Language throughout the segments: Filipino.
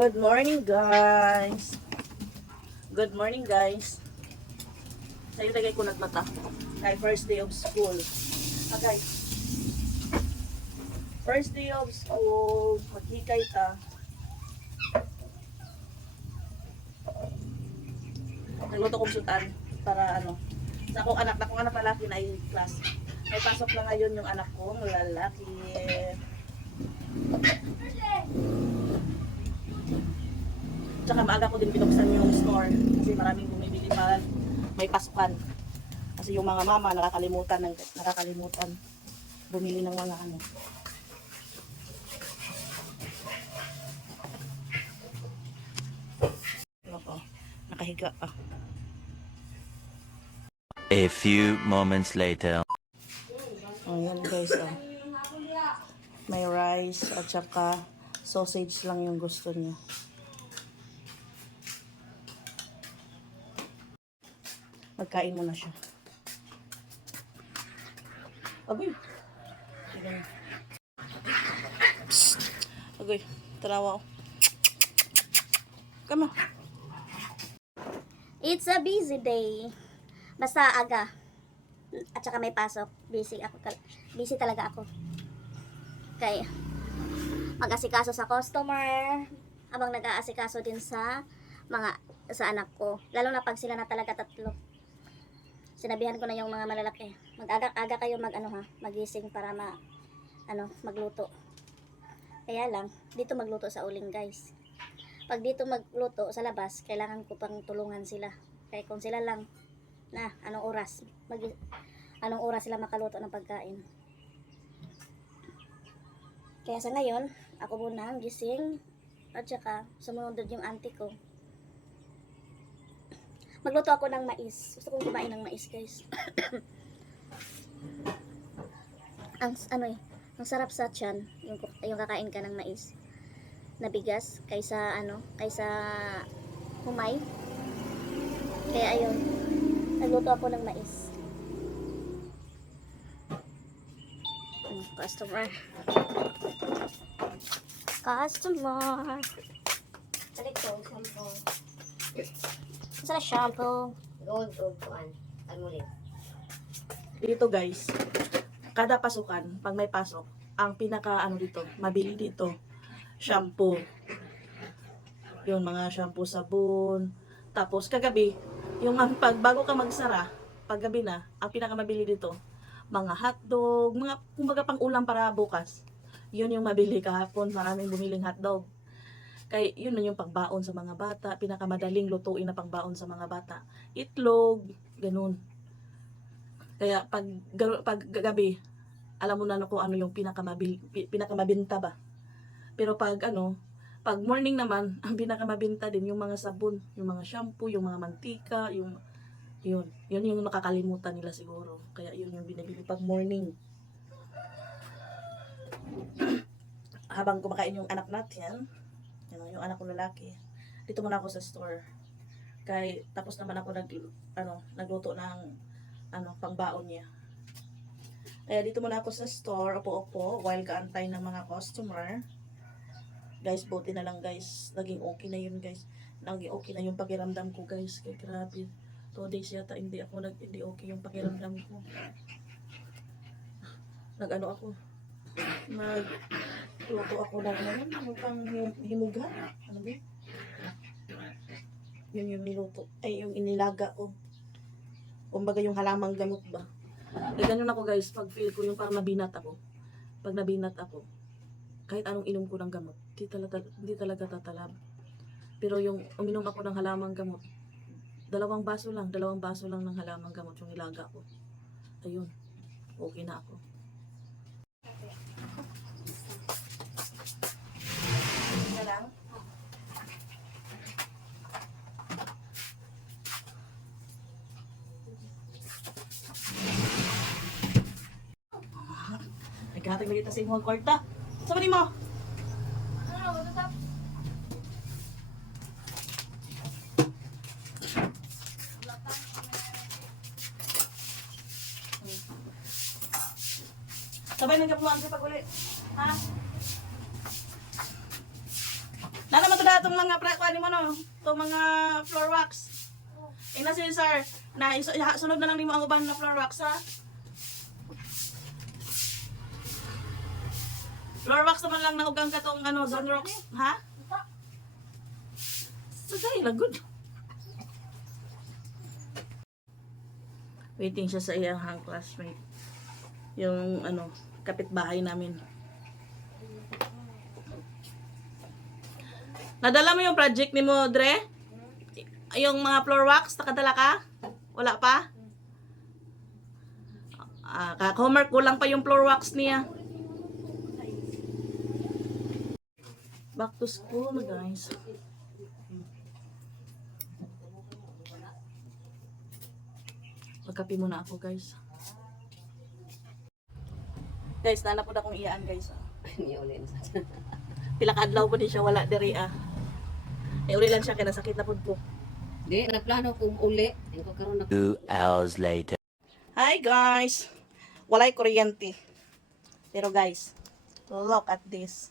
Good morning, guys. Good morning, guys. Sa'yo tagay ko nagmata. Kay first day of school. Okay. First day of school, maghikay ta. Nagluto kong sutan para ano. Sa akong anak lalaki na ay class. May pasok na ngayon yung anak kong lalaki. Tsaka maaga ko din binuksan yung store kasi maraming bumibili pa may pasukan. Kasi yung mga mama nakakalimutan bumili ng mga ano. Ako, nakahiga pa. A few moments later. Ayan guys, oh. May rice at saka sausage lang yung gusto niya. Magkain mo na siya. Agoy. Agoy, tarawa ko. Come on. It's a busy day. Basta aga. At saka may pasok. Busy talaga ako. Kaya mag-asikaso sa customer. Habang nag-aasikaso din sa anak ko. Lalo na pag sila na talaga tatlo. Sinabihan ko na yung mga malalaki. Mag-aga kayo magising para magluto. Kaya lang, dito magluto sa uling guys. Pag dito magluto sa labas, kailangan ko pang tulungan sila. Kaya kung sila lang anong oras sila makaluto ng pagkain. Kaya sa ngayon, ako muna ang gising at saka sumunod yung auntie ko. Magluto ako ng mais. Gusto kong kumain ng mais, guys. ang sarap sa tiyan yung kakain ka ng mais na bigas kaysa humay. Kaya ayun, nagluto ako ng mais. Customer. Balik ko, shampoo. Sa shampoo. Gold o kuan. Almulin. Dito guys, kada pasukan, pag may pasok, ang pinaka dito, mabili dito, shampoo. Yung mga shampoo, sabon. Tapos kagabi, bago ka magsara, paggabi na, ang pinaka mabili dito, mga hotdog, kumbaga pang ulam para bukas. Yun yung mabili kahapon, maraming bumiling hotdog. Kaya yun na yung pangbaon sa mga bata, pinakamadaling lutuin na pangbaon sa mga bata. Itlog, ganun. Kaya pag gabi, alam mo na kung ano yung pinakamabinta ba. Pero pag morning naman, ang pinakamabinta din yung mga sabon, yung mga shampoo, yung mga mantika, yun yung nakakalimutan nila siguro. Kaya yun yung binibili pag morning. Habang kumakain yung anak natin, yung anak ko lalaki, dito muna ako sa store. Kaya tapos naman ako nagluto ng pangbaon niya. Kaya dito muna ako sa store, upo-upo while kaantay ng mga customer. Guys, buti na lang guys, naging okay na yun guys. Naging okay na yung pakiramdam ko guys. Kaya grabe, 2 days yata hindi okay yung pakiramdam ko. Nagluto ako ng pang himuga. Ano ba? Yun yung niluto. Ay, yung inilaga ko. Kumbaga yung halamang gamot ba. Eh, ganun ako guys, pag feel ko yung parang nabinat ako. Pag nabinat ako, kahit anong inom ko ng gamot, hindi talaga tatalab. Pero yung uminom ako ng halamang gamot, 2 baso lang ng halamang gamot yung nilaga ko. Ayun, okay na ako. Lang. Nagkatag lagi ta sa imong kwarta. Sabi mo? Sabay nang kapluan sa pag-uli. Ha? Na naman to na itong mga kuha mo no, itong mga floor wax. Ina si sir, na sunod na lang nimo ang uban na floor wax ha. Floor wax naman lang na ugang katong ano, Zone Rocks, ha? Sagay, lagod. Waiting siya sa iyang classmate. Yung ano, kapitbahay namin. Nadala mo yung project ni mo, Dre? Yung mga floor wax, nakadala ka? Wala pa? Homework, kulang pa yung floor wax niya. Back to school na guys. Magkape muna ako guys. Guys, nanapod akong iyaan guys. Hindi ulit. Pila ka adlaw po din siya, wala diri ah. Uli lang siya, kaya nasakit na po ko. Di, nagplano kung uli. Hindi ko karoon na. 2 hours later. Hi guys! Walay kuryente. Pero guys, look at this.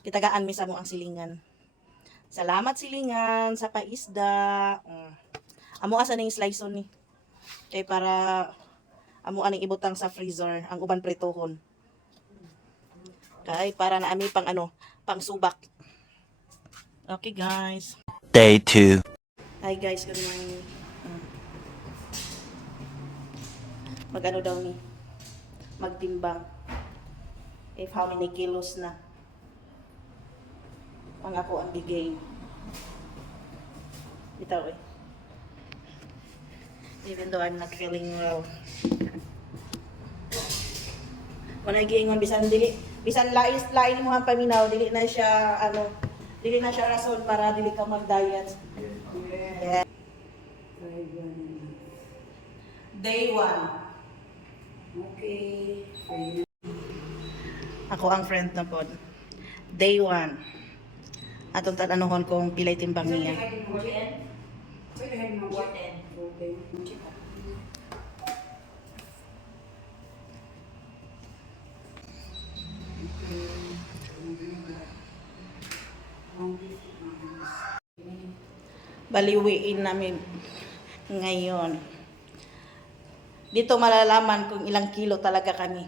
Kitagaan mi sa mo ang silingan. Salamat silingan sa paisda. Amo asa ning slice ni. Kay para amo aning ibutang sa freezer ang uban pritohon. Kay para na ami pang ano, pang subak. Okay guys. Day 2. Hi guys, good morning. Mag-ano daw ni? Magtimbang. If how many kilos na. Ang ako ang bigay. Bitaw eh. Even though I'm not feeling well. Kung nagiingon, bisan lain mo ang paminaw, dili na siya, dili na siya rason para dili ka mag-diet. Yeah. Day 1. Okay. Ako ang friend na pod. Day 1. Atong tananuhon kung pilay timbang niya. Baliwiin namin ngayon. Dito malalaman kung ilang kilo talaga kami.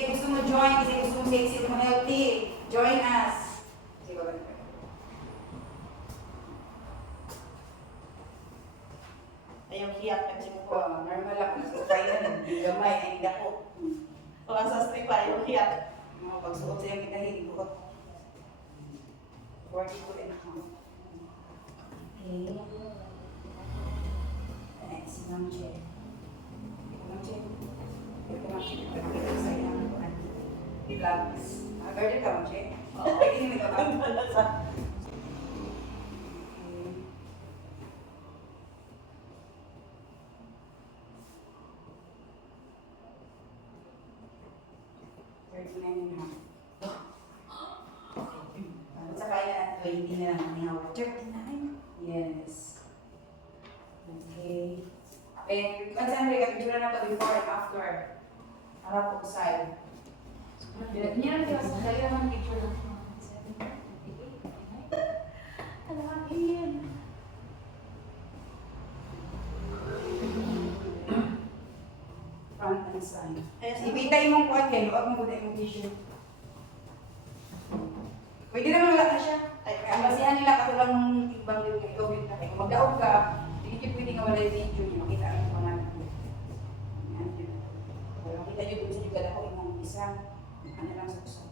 Kasi gusto mo join, kasi gusto mo sexy, gusto mo healthy. Join us. Sige, babalik ka. Ayaw hiyak kasi mo ko. Normal lang. So, kaya na, hindi gamay, hindi ako. Kung ang sa strip pa, ayaw hiyak. Pagsuot sa iyong kitahin, buot. 40 ko rin ako. Okay. Next, Ma'am Che. Ma'am Che. Ito, Ma'am Che. Ito sa iyong vlogs. Guarded ka, Ma'am Che? Oo. Pwede nyo ito, Ma'am. Sa kaya 20 na lang ang hawak. 39? Yes. Okay. And saan rin kapitulan na ito before and after? Harap o side? Niya na diba sa kaya naman picture na. Talagin. Front and side. Ipitay mong kuwan kayo, huwag mong buday mong tissue. Pwede naman wala na siya. Ang basihan nila katulang timbang yung COVID na kayo. Magdaog ka, hindi pwede nga wala yung tissue niyo. Makita ang mga natin. Yan yun. Makita nyo dun sa yung gala ko yung isa. Ano lang sa kusa.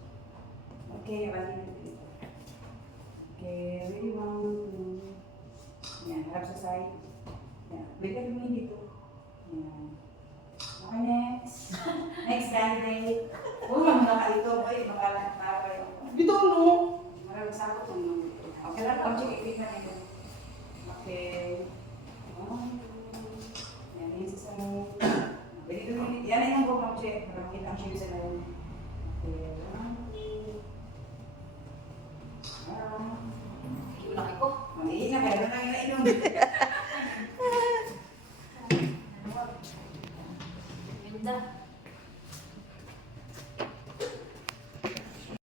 Okay, bali na dito. Okay, ready 1, 2. Yan, harap sa side. Yan, wait ka lumin dito. Yan. Okay, next. Next candidate. Huwag lang muna ka dito, boy. Makalat na kayo. Dito no? Maraming sakot ng okay lang, pag check na nito. Okay. Yan, yun sa mo. Pwede ito minute. Yan ay yung buong mag-check. Para makita ang shape sa loob. Okay. 1, 2. Laki ko. Mag-iin na, kaya na kayo na inom.